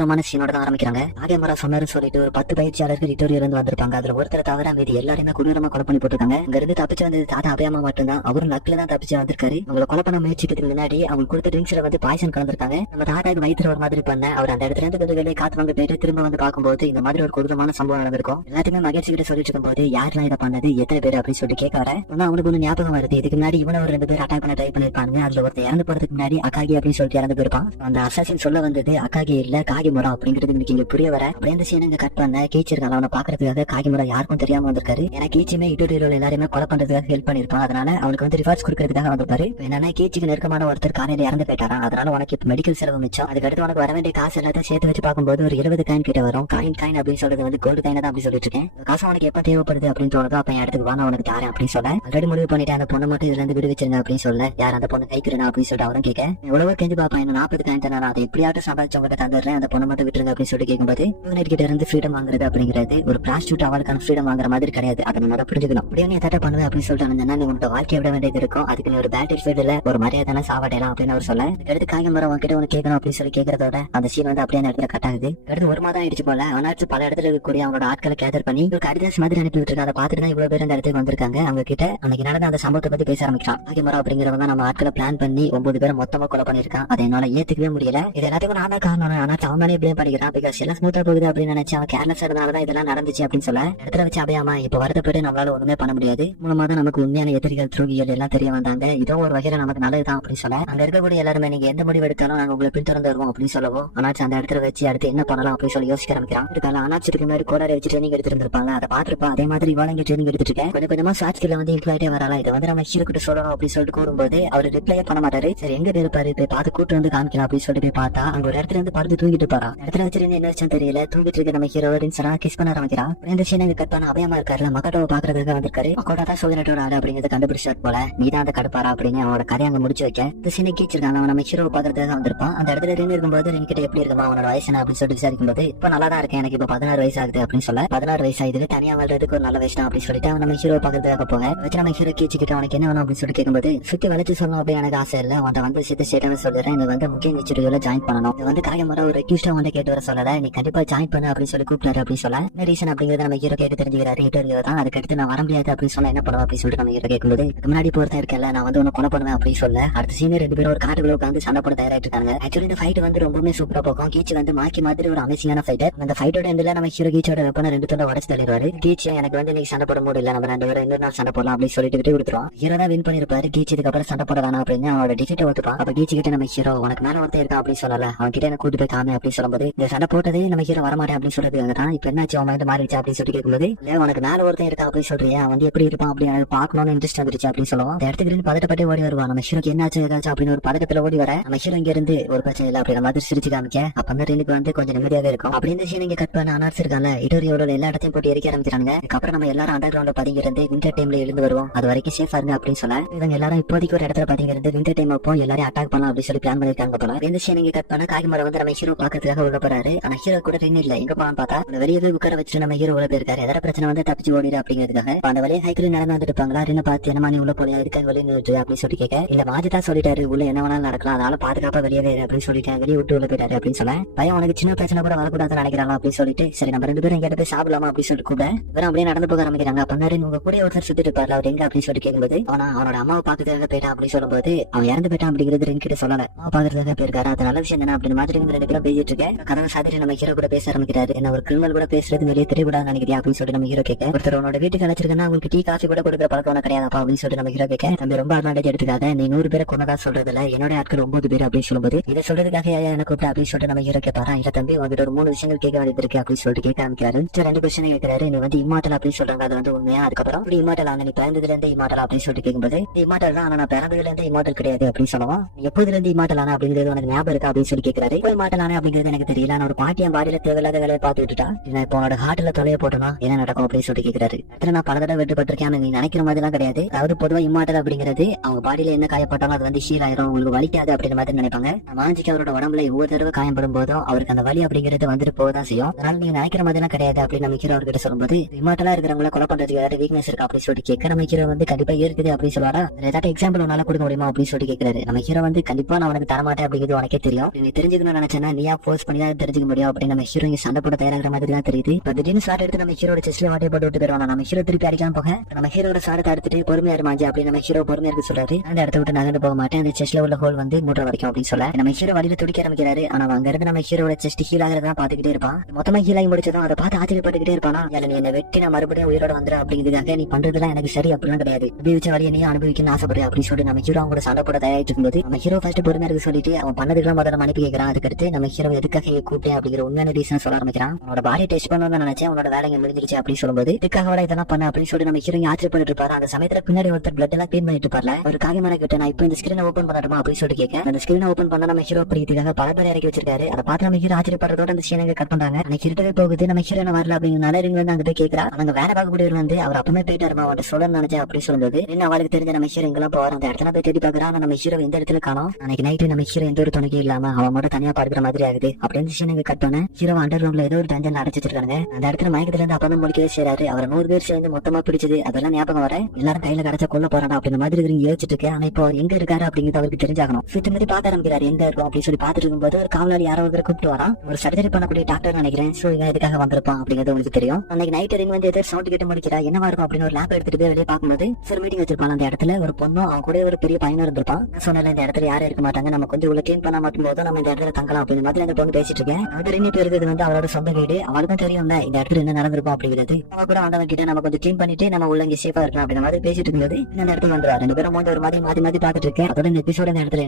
ரொமான சீனோட தான் ஆரம்பிக்கிறாங்க. ஆகேமரா சொன்னாரு சொல்லிட்டு ஒரு 10 பயிற்சியாளர்கள் இட்டோரியில இருந்து வந்திருப்பாங்க. அதுல ஒருத்தர் தவிர மீதி எல்லாருமே கொடூரமா கொலை பண்ணி போட்டுருக்காங்க. இங்க இருந்து தப்பிச்சு வந்தது தாத்தா அபயாமா மட்டும்தான். அவரும் லக்ல தான் தப்பிச்சு வந்திருக்காரு. அவங்களை கொலை பண்ண முயற்சிக்கிறதுக்கு முன்னாடி அவங்க கொடுத்த ட்ரிங்க்ஸ்ல வந்து பாய்சன் கலந்துருக்காங்க. நம்ம தாத்தாக்கு வயிற்று ஒரு மாதிரி பண்ண அவர் அந்த இடத்துல இருந்து கொஞ்சம் வெளியே காத்து வாங்க போயிட்டு திரும்ப வந்து பார்க்கும்போது இந்த மாதிரி ஒரு கொடூரமான சம்பவம் நடந்திருக்கும். எல்லாத்தையுமே மகேஷ் கிட்ட சொல்லிட்டு இருக்கும் போது யாரெல்லாம் இதை பண்ணது, எத்தனை பேர் அப்படின்னு சொல்லிட்டு கேட்க வர அவனுக்கு ஒண்ணு ஞாபகம் வருது. இதுக்கு முன்னாடி இவனை ஒரு 2 பேர் அட்டாக் பண்ண ட்ரை பண்ணிருப்பாங்க. அதுல ஒருத்தர் இறந்து போறதுக்கு முன்னாடி அக்காகி அப்படின்னு சொல்லிட்டு இறந்து போயிருப்பான். அந்த அசாசின் சொல்ல வந்தது அக்காகி இல்ல காகிமுரா அப்படிங்கிறது இன்னைக்கு இங்க புரிய வர அப்படியே அந்த சீனை கட் பண்ண கீச்சிருக்காங்க. அவனை பாக்குறதுக்காக காகிமுரா யாருக்கும் தெரியாம வந்திருக்காரு. ஏன்னா கீச்சியுமே இட்டோரியில எல்லாருமே கொலை பண்றதுக்காக ஹெல்ப் பண்ணிருப்பான். அதனால அவனுக்கு வந்து ரிவார்ட்ஸ் கொடுக்கறதுக்காக வந்திருப்பாரு. என்னன்னா கீச்சிக்கு நெருக்கமான ஒருத்தர் காலையில இறந்து போயிட்டாரா. அதனால உனக்கு இப்ப மெடிக்கல் செலவு மிச்சம். அதுக்கடுத்து உனக்கு வர வேண்டிய காசு எல்லாத்தையும் சேர்த்து வச்சு பார்க்கும்போது ஒரு 20 காயின் கிட்ட வரும். காயின் அப்படின்னு சொல்றது வந்து கோல்டு காயின் தான் அப்படி சொல்லிட்டு இருக்கேன். காசு உனக்கு எப்ப தேவைப்படுது அப்படின்னு தோணுதோ அப்ப இடத்துக்கு வா, நான் உனக்கு தாரேன் அப்படின்னு சொல்ல ஆல்ரெடி முடிவு பண்ணிட்டு அந்த பொண்ணு மட்டும் இதுல இருந்து விடுவிச்சிருங்க அப்படின்னு சொல்ல யார் அந்த பொண்ணு கைக்கிறேன் அப்படின்னு சொல்லிட்டு அவரும் கேட்க எவ்வளவு கெஞ்சு பாப்பா என்ன 40 காயின் தானே, அதை எப்படியாட்டும் சம்பாதிச்சவங்க தந்துடுறேன், அந்த பொண்ணு மட்டும் விட்டுருங்க அப்படின்னு சொல்லி கேட்கும்போது இவங்க கிட்ட இருந்து ஃப்ரீடம் வாங்குறது அப்படிங்கிறது ஒரு பிராஸ்டியூட் அவளுக்கான ஃப்ரீடம் வாங்குற மாதிரி கிடையாது. அதை நம்ம புரிஞ்சுக்கணும். அப்படியே நீ எதாட்ட பண்ணுவேன் அப்படின்னு சொல்லிட்டு நீ உங்க வாழ்க்கை விட வேண்டியது இருக்கும். அதுக்கு நீ ஒரு பேட்டரி ஃபீல்டுல ஒரு மரியாதை சாவடையலாம் அப்படின்னு அவர் சொல்ல எடுத்து காய்கமரம் உங்ககிட்ட ஒன்று கேட்கணும் அப்படின்னு சொல்லி கேட்கறதோட அந்த சீன் வந்து அப்படியே அந்த இடத்துல கட் ஆகுது. அடுத்து 1 மாதம் ஆயிடுச்சு போல. அவனாச்சு பல இடத்துல இருக்கக்கூடிய அவங்களோட ஆட்களை கேதர் பண்ணி ஒரு கடிதாஸ் மாதிரி அனுப்பி விட்டுருக்காங்க. அதை பார்த்துட்டு தான் இவ்வளவு பேர் அந்த இடத்துக்கு வந்திருக்காங்க. அவங்க கிட்ட அன்னைக்கு நடந்த அந்த சம்பவத்தை பத்தி பேச ஆரம்பிச்சான். காய்கமரம் அப்படிங்கிறவங்க நம்ம ஆட்களை பிளான் பண்ணி 9 பேரை மொத்தமா கொலை பண்ணிருக்கான். அதை என்னால ஏத்துக்கவே முடியல. இது எல்லாத்துக்கும் நான் தான் காரணம். ஆனா அவன் தானே இப்படியே படிக்கிறான். பிகாஸ் எல்லாம் ஸ்மூத்தா போகுது அப்படின்னு நினைச்சு அவன் கேர்லெஸ் இருந்தனாலதான் இதெல்லாம் நடந்துச்சு அப்படின்னு சொல்ல இடத்துல வச்சு அபயாமா இப்ப வருத்தப்பட்டு நம்மளால ஒண்ணுமே பண்ண முடியாது. மூலமா தான் நமக்கு உண்மையான எதிரிகள் துரோகிகள் எல்லாம் தெரிய வந்தாங்க. இதோ ஒரு வகையில நமக்கு நல்லதுதான் அப்படின்னு சொல்ல அங்க இருக்கக்கூடிய எல்லாருமே நீங்க எந்த முடிவு எடுத்தாலும் நாங்க உங்களை பின்தொடர்ந்து வருவோம் அப்படின்னு சொல்லவும் அனாச்சு அந்த இடத்துல வச்சு அடுத்து என்ன பண்ணலாம் அப்படின்னு சொல்லி யோசிக்க ஆரம்பிக்கிறான். இருக்கால அனாச்சுக்கு மாதிரி கோடாரி வச்சு ட்ரைனிங் எடுத்துருப்பாங்க. அதை பாத்துருப்பா. அதே மாதிரி இவாள இங்க ட்ரைனிங் எடுத்துட்டு இருக்கேன். கொஞ்சம் கொஞ்சமா சாட்சியில வந்து இம்ப்ளாயிட்டே வரலாம். இதை வந்து நம்ம ஹீரோ கிட்ட சொல்லணும் அப்படின்னு சொல்லிட்டு கூறும்போது அவர் ரிப்ளையே பண்ண மாட்டாரு. சரி எங்க இருப்பாரு போய் பார்த்து கூட்டு வந்து காமிக்கலாம் அப்படின்னு சொல்லிட்டு போய் பார்த்தா அங்க ஒரு இடத்துல இருந்து படுத்து தூங்கிட்டு போறா. இடத்துல வச்சிருந்து என்ன வச்சுன்னு தெரியல. தூங்கிட்டு இருக்க நம்ம ஹீரோ கிஸ் பண்ண ஆரம்பிக்கிறா. இந்த சீனை கட் பண்ண அபயமா இருக்காருல மகாட்டோவை பாக்குறதுக்காக வந்திருக்காரு. மகாட்டா தான் சோதனையோட ஆளு அப்படிங்கறத கண்டுபிடிச்சது போல நீதான் அந்த கடுப்பாரா அப்படின்னு அவனோட கதையை அங்க முடிச்சு வைக்க இந்த சீனை கீச்சிருக்காங்க. அவன் நம்ம ஹீரோ பாக்குறதுக்காக வந்திருப்பான். அந்த இடத்துல இருந்து இருக்கும்போது கிட்ட எப்படி இருக்குமா அவனோட வயசு அப்படின்னு சொல்லிட்டு விசாரிக்கும் போது இப்ப நல்லா தான் இருக்கேன், எனக்கு இப்ப 16 வயசு ஆகுது அப்படின்னு சொல்ல 16 வயசு ஆகுது தனியா வாழ்றதுக்கு ஒரு நல்ல வயசு தான் அப்படின்னு சொல்லிட்டு அவன் நம்ம ஹீரோ பாக்குறதுக்காக போக வச்சு நம்ம ஹீரோ கீச்சிக்கிட்ட அவனுக்கு என்ன வேணும் அப்படின்னு சொல்லிட்டு கேட்கும்போது சுத்தி வளைச்சு சொல்லணும் அப்படின்னு எனக்கு ஆசை இல்ல. அவன் வந்து சேர்த்து ஸ்டேட்டஸ் சொல்லிடுறேன். இது வந்து முக்கிய நிச்சயத்துல ஜாயின் பண்ணணும். இது வந்து காயமுறை ஒரு ரெக்யூஸ்டா வந்து கேட்டு வர சொல்லல. நீ கண்டிப்பா ஜாயின் பண்ணு அப்படின்னு சொல்லி கூப்பிட்டாரு அப்படின்னு சொல்ல என்ன ரீசன் அப்படிங்கறத நம்ம ஹீரோ கேட்டு தெரிஞ்சுக்கிறாரு. ஹீரோ தான் அதுக்கு அடுத்து நான் வர முடியாது அப்படின்னு சொல்ல என்ன பண்ணுவோம் அப்படின்னு சொல்லிட்டு நம்ம ஹீரோ கேட்கும்போது முன்னாடி போறதா இருக்கல நான் வந்து உன்னை கொலை பண்ணுவேன் அப்படின்னு சொல்ல அடுத்த சீனியர் 2 பேரும் ஒரு காட்டுக்குள்ள உட்காந்து சண்டை போட தயாராயிட்டு இருக்காங்க. ஆக்சுவலி இந்த ஃபைட் வந்து ரொம்பவே சூப்பரா போகும். கீச் வந்து மாக்கி மாதிரி ஒரு அமேசிங்கான ஃபைட்டர். அந்த ஃபைட்டோட எண்ட்ல நம்ம ஹீரோ கீச்சோட வெப்பனை 2 துண்டை உடச்சு தள்ளிடுவாரு. கீச் எனக்கு வந்து இன்னைக்கு சண்டை போட முடியல, நம்ம 2 பேரும் இன்னொரு நாள் சண்டை போடலாம் அப்படின்னு சொல்லிட்டு விட்டு கொடுத்துருவோம். ஹீரோ தான் வின் பண்ணிருப்பாரு. கீச் இதுக்கு அப்புறம் சண்டை போட வேணாம் அப்படின்னு அவனோட டிஃபீட்டை ஒத்துப்பான். அப்ப கீச் கிட்ட நம்ம ஹீரோ உனக்கு மேல ஒருத்தர் இருக்கா அப்படின்னு சொல்லல, அவன் கிட்ட எனக்கு கூட்டு போய் காமி அப்படின்னு சொல்லும்போது இந்த சண்டை போட்டதே நம்ம ஹீரோ வரமாட்டேன் அப்படின்னு சொல்றது தான் இப்ப என்னாச்சு அவன் மைண்ட் மாறிடுச்சு அப்படின்னு சொல்லிட்டு கேட்கும்போது உனக்கு மேல ஒருத்தர் இருக்கா அப்படின்னு சொல்றியா, அவன் வந்து எப்படி இருப்பான் அப்படின்னு பாக்கணும்னு இன்ட்ரெஸ்ட் வந்துருச்சு அப்படின்னு சொல்லுவோம். இந்த இடத்துக்கு பதட்டப்பட்டு ஓடி வருவான். நம்ம ஹீரோக்கு என்னாச்சு ஏதாச்சும் அப்படின்னு ஒரு பதட்டத்துல ஓடி வர நம்ம ஹீரோ இங்க இருந்து ஒரு பிரச்சனை இல்லை அப்படிங்கிற மாதிரி சிரிச்சு காமிக்க அப்ப அந்த ரெண்டுக்கு வந்து கொஞ்சம் நிம்மதியாவே இருக்கும். அப்படி இந்த சீன் இங்க கட் பண்ண அனார்ஸ் இருக்காங்க. இட்டோரியோட எல்லா இடத்தையும் போட்டு எரிக்க ஆரம்பிச்சாங்க. அதுக்கப்புறம் நம்ம எல்லாரும் அண்டர் கிரவுண்ட்ல பதுங்கி இருந்து விண்டர் டைம்ல எழுந்து வருவோம். அது வரைக்கும் சேஃபா இருங்க அப்படின்னு சொல்ல இவங்க எல்லாரும் இப்போதைக்கு ஒரு இடத்துல பதுங்கி இருந்து விண்டர் டைம் அப்போ எல்லாரும் அட்டாக் பண்ணலாம் அப்படின்னு சொல்லி பிளான் பண்ணிருக்காங்க போல. இந்த சீன் இங்க கட் பண்ண காகிமரம் வந்து நம்ம ஹீரோ பாக்கிறதுக்காக உள்ள போறாரு. ஆனா ஹீரோ கூட ரின் இல்ல. எங்க போனான்னு பார்த்தா வெளியே உட்கார வச்சுட்டு நம்ம ஹீரோ உள்ள போயிருக்காரு. எதாவது பிரச்சனை வந்து தப்பிச்சு ஓடிடு அப்படிங்கிறதுக்காக அந்த வழியை ஹைக்கில் நடந்து வந்துட்டு இருப்பாங்களா. ரின்ன பார்த்து என்னமா நீ உள்ள போலியா இருக்க வெளியே நின்று அப்படின்னு சொல்லி கேட்க இல்ல மாஜிதா சொல்லிட்டாரு உள்ள என்ன வேணாலும் நடக்கலாம், அதனால பாதுகாப்பா வெளியே அப்படின்னு சொல்லிட்டேன், வெளியே விட்டு உள்ள போயிட்டாரு அப்படின்னு சொல்ல பையன் உனக்கு சின்ன பிரச்சனை கூட வரக்கூடாதுன்னு நினைக்கிறாங்க அப்படின்னு சொல்லிட்டு சரி நம்ம 2 பேரும் எங்கிட்ட போய் சாப்பிடலாமா அப்படின்னு சொல்லிட்டு கூட வெறும் அப்படியே நடந்து போக ஆரம்பிக்கிறாங்க. அப்ப உங்க கூட ஒருத்தர் சுத்திட்டு இருப்பாரு, அவர் எங்க அப்படின்னு சொல்லி கேட்கும்போது அவனோட அம்மாவை பாக்குறதுக்காக போயிட்டான் அப்படின்னு சொல்லும்போது அவன் இறந்து போயிட்டான் அப்படிங்கிறது ரின் கிட்ட சொல்லல. அம்மா பாக்குறதுக்காக போயிருக்காரு. அது நல்ல விஷயம் தானே அப்படின்னு மாதிரி 2 பேரும் பேசிட்டு இருக்கேன். கதவை சாதிரி நம்ம ஹீரோ கூட பேச ஆரம்பிக்கிறாரு. என்ன ஒரு கிரிமினல் கூட பேசுறது வெளியே தெரியக்கூடாது நினைக்கிறியா அப்படின்னு சொல்லிட்டு நம்ம ஹீரோ கேட்க ஒருத்தர் உன்னோட வீட்டுக்கு அழைச்சிருக்கா உங்களுக்கு டீ காஃபி கூட கொடுக்குற பழக்கம் கிடையாதுப்பா அப்படின்னு சொல்லிட்டு நம்ம ஹீரோ கேட்க தம்பி ரொம்ப அட்வான்டேஜ் எடுத்துக்காத, நீ 100 பேரை கொண்டதா சொல்றதுல என்னோட ஆட்கள் 9 பேர் அப்படின்னு சொல்லும்போது இதை சொல்றதுக்காக எனக்கு கூப்பிட்டு அப்படின்னு சொல்லிட்டு நம்ம ஹீரோ கேட்பாரா. இல்ல தம்பி உங்ககிட்ட ஒரு 3 விஷயங்கள் கேட்க வேண்டியது இருக்கு அப்படின்னு சொல்லிட்டு கேட்க ஆரம்பிக்கிறாரு. 2 கொஸ்டின் கேட்கிறாரு. நீ வந்து இம்மாட்டல் அப்படின்னு சொல்றாங்க, அது வந்து உண்மையா? அதுக்கப்புறம் இப்படி இம்மாட்டல் ஆன நீ பிறந்ததுல இருந்து இம்மாட்டல் அப்படின்னு சொல்லிட்டு கேட்கும்போது இம்மாட்டல் தான், ஆனா நான் பிறந்ததுல இருந்து இம்மாட்டல் கிடையாது அப்படின்னு சொல்லுவோம். நீ எப்போதுல இருந்து இம்மாட்டல் ஆனா அப்படிங்கிறது உனக்கு ஞாபகம் இருக்கா அப்படின்னு சொல்லி கேட்கிறாரு. இப்போ இம்மாட்டல் ஆனா அப்படிங்கிறது எனக்கு தெரியல, நான் ஒரு பாட்டியா பாடியில தேவையில்லாத வேலையை பார்த்து விட்டுட்டா இப்போ உன்னோட ஹார்ட்ல தொலைய போட்டோம்னா என்ன நடக்கும் அப்படின்னு சொல்லி கேட்கிறாரு. நான் பல தடவை வெட்டுப்பட்டிருக்கேன், நீ நினைக்கிற மாதிரி எல்லாம் கிடையாது. அதாவது பொதுவா இம்மாட்டல் அப்படிங்கிறது அவங்க பாடியில என்ன காயப்பட்டாலும் அது வந்து ஹீல் ஆயிரும், உங்களுக்கு வலிக்காது அப்படின்ற மாதிரி நினைப்பாங்க. மாஞ்சிக்கு அவரோட உடம்புல ஒவ்வொரு தடவை காயப்படும் போதும் அவருக்கு அந்த வலி அப்படிங்கிறது வந்துட்டு போதான் செய்யும். அதனால நீங்க நினைக்கிற மாதிரி எல்லாம் கிடையாது அப்படின்னு நம்ம ஹீரோ அவர்கிட்ட சொல்லும்போது இம்மாட்டலா இருக்கிறவங்கள கொலை பண்றதுக்கு ஏதாவது வீக்னஸ் இருக்கா அப்படின்னு சொல்லிட்டு கேட்க நம்ம ஹீரோ வந்து கண்டிப்பா இருக்குது அப்படின்னு சொல்லுவாரா. ஏதாவது எக்ஸாம்பிள் உன்னால கொடுக்க முடியுமா அப்படின்னு சொல்லி கேட்கிறாரு. நம்ம ஹீரோ வந்து கண்டிப்பா நான் உனக்கு தரமாட்டேன் அப்படிங்கிறது உனக்கே தெரியும், நீ தெரிஞ்சுக்கணும்னு நினைச்சேன்னா நீயா ஃபோர்ஸ் பண்ணி தான் தெரிஞ்சுக்க முடியும் அப்படின்னு நம்ம ஹீரோ இங்க சண்டை போட தயாராகிற மாதிரி தான் தெரியுது. இப்ப திடீர்னு ஷாட் எடுத்து நம்ம ஹீரோட செஸ்ட்ல வாட்டை போட்டு விட்டு போயிருவாங்க. நம்ம ஹீரோ திருப்பி அடிக்காம போக நம்ம ஹீரோட ஷாட்டை எடுத்துட்டு பொறுமையா இருமாஞ்சு அப்படின்னு நம்ம ஹீரோ பொறுமையா இருக்கு சொல்றாரு. அந்த இடத்த விட்டு நகர்ந்து போக மாட்டேன், அந்த செஸ்ட்ல உள்ள ஹோல் வந்து மூடுற வரைக்கும் அப்படின்னு சொல்ல நம்ம ஹீரோ வழியில துடிக்க ஆரம்பிக்கிறாரு. ஆனா அங்க இருந்து நம்ம ஹீரோட செஸ்ட் ஹீல் ஆகிறதா பாத்துக்கிட்டே இருப்பான். மொத்தமா ஹீல் ஆகி முடிச்சதும் அதை பார்த்து ஆச்சரியப்பட்டுக்கிட்டே இருப்பானா, இல்ல நீ என்ன வெட்டி நான் மறுபடியும் உயிரோட வந்துடும் அப்படிங்கிறதுக்காக நீ பண்றதுலாம் எனக்கு சரி அப்படிலாம் கிடையாது, அனுபவிச்ச வழியை நீ அனுபவிக்கணும்னு ஆசைப்படுற அப்படின்னு சொல்லிட்டு நம்ம ஹீரோ அவங்க சண்டை போட தயாரிட்டு இருக்கும்போது நம்ம ஹீரோ ஃபர்ஸ்ட் பொறுமையா இருக்கு சொல்லிட்டு அவன் பண்ணதுக்கெல்லாம் முதல்ல மன்னிப்பு கேட்கறான். அதுக்கடுத்து நம்ம ஹீரோ எதுக்காக கூப்பிட்டேன் அப்படிங்கிற உண்மையான ரீசன் சொல்ல ஆரம்பிக்கிறான். அவனோட பாடி டெஸ்ட் பண்ணணும்னு நினைச்சேன், அவனோட வேலைங்க முடிஞ்சிருச்சு அப்படின்னு சொல்லும்போது இதுக்காக இதெல்லாம் பண்ண அப்படின்னு சொல்லி நம்ம ஹீரோ ஆச்சரியப்பட்டு இருப்பாரு. அந்த சமயத்துல பின்னாடி ஒருத்தர் பிளட் எல்லாம் கிளீன் பண்ணிட்டு இருப்பார்ல, ஒரு காகிமரா கிட்ட நான் இப்போ இந்த ஸ்கிரீனை ஓபன் பண்ணட்டுமா அப்படின்னு சொல்லி கேட்க அந்த ஸ்கிரீனை ஓபன் பண்ண நம்ம ஹீரோ பிடிக்கிறதுக்காக பல பேர் இறக்கி வச்சிருக்காரு. அதை பார்த்து நம்ம ஹீரோ ஆச்சரியப்படுறதோட அந்த சீனை கட் பண்றாங்க. அன்னைக்கு இருட்டவே போகுது, நம்ம ஹீரோ வரல அப்படிங்கிறனால ரிங் வந்து அங்க போய் கேட்கறா. அவங்க வேலை பார்க்கக்கூடியவர் வந்து அவர் அப்பமே போயிட்டாருமா அவன் சொல்ல நினைச்சேன் அப்படின்னு சொல்லும்போது இன்னும் அவளுக்கு தெரிஞ்ச நம்ம ஹீரோ எங்கெல்லாம் போவார் அந்த இடத்துல போய் தேடி பாக்குறான். நம்ம ஹீரோ எந்த இடத்துல காணோம். அன்னைக்கு நைட்டு நம்ம ஹீரோ எந்த ஒரு துணைக்கும் இல்லாம அவன் மட்டும் தனியா பார்க்கிற மாதிரி ஆகுது. அப்படின்னு சீனை கட் பண்ண ஹீரோ அண்டர் ரூம்ல ஏதோ ஒரு டஞ்சன் அடைச்சு வச்சிருக்காங்க. அந்த இடத்துல மயக்கத்துல இருந்து அப்பதான் முடிக்கவே செய்யறாரு. அவர் 100 பேர் சேர்ந்து மொத்தமா பிடிச்சது அதெல்லாம் ஞாபகம் வர எல்லாரும் கையில கிடைச்சா கொல்ல போறாடா அப்படின்ற மாதிரி யோசிச்சுட்டு இருக்கு. ஆனா இப்போ அவர் எங்க இருக்காரு அப்படிங்கிறது அவருக்கு தெரிஞ்சாகணும். சுத்தி மாதிரி பார்க்க ஆரம்பிக்கிறாரு எங்க இருக்கும் அப்படின்னு சொல்லி பாத்துட்டு இருக்கும்போது ஒரு காவலாளி யாரோ ஒருத்தர் கூப்பிட்டு வரான். ஒரு சர்ஜரி பண்ணக்கூடிய டாக்டர் நினைக்கிறேன். சோ இவன் எதுக்காக வந்திருப்பான் அப்படிங்கிறது உங்களுக்கு தெரியும். அன்னைக்கு நைட் ரிங் வந்து ஏதோ சவுண்ட் கேட்டு முடிக்கிறா என்னவா இருக்கும் அப்படின்னு ஒரு லேப் எடுத்துட்டு போய் வெளியே பார்க்கும்போது ஒரு மீட்டிங் வச்சிருப்பான். அந்த இடத்துல ஒரு பொண்ணும் அவன் கூட ஒரு பெரிய பையனும் இருந்திருப்பான். நான் சொன்னல இந்த இடத்துல யாரும் இருக்க மாட்டாங்க, நம்ம கொஞ்சம் உள்ள கிளீன் பண்ணா மட்டும் போதும் நம்ம இந்த இடத்துல தங்கலாம் அப்படிங்கிற மாதிரி அந்த பொண்ணு பேசிட்டு இருக்கேன். அது ரெண்டு பேருக்கு இது வந்து அவரோட சொந்த வீடு, அவளுக்கும் தெரியும்ல இந்த இடத்துல என்ன நடந்திருக்கும் அப்படிங்கிறது. அவ கூட ஆண்டவன் கிட்ட நம்ம கொஞ்சம் கிளீன் பண்ணிட்டு நம்ம உள்ள இங்க சேஃபா இருக்கலாம் அப்படிங்கிற மாதிரி பேசிட்டு இருக்கும்போது இந்த இடத்துல வந்துடுவா. 2 பேரும் ஒரு மாதிரி மாத்தி மாத்தி பாத்துட்டு இருக்கேன். அதோட இந்த எபிசோட இந்த இடத்துல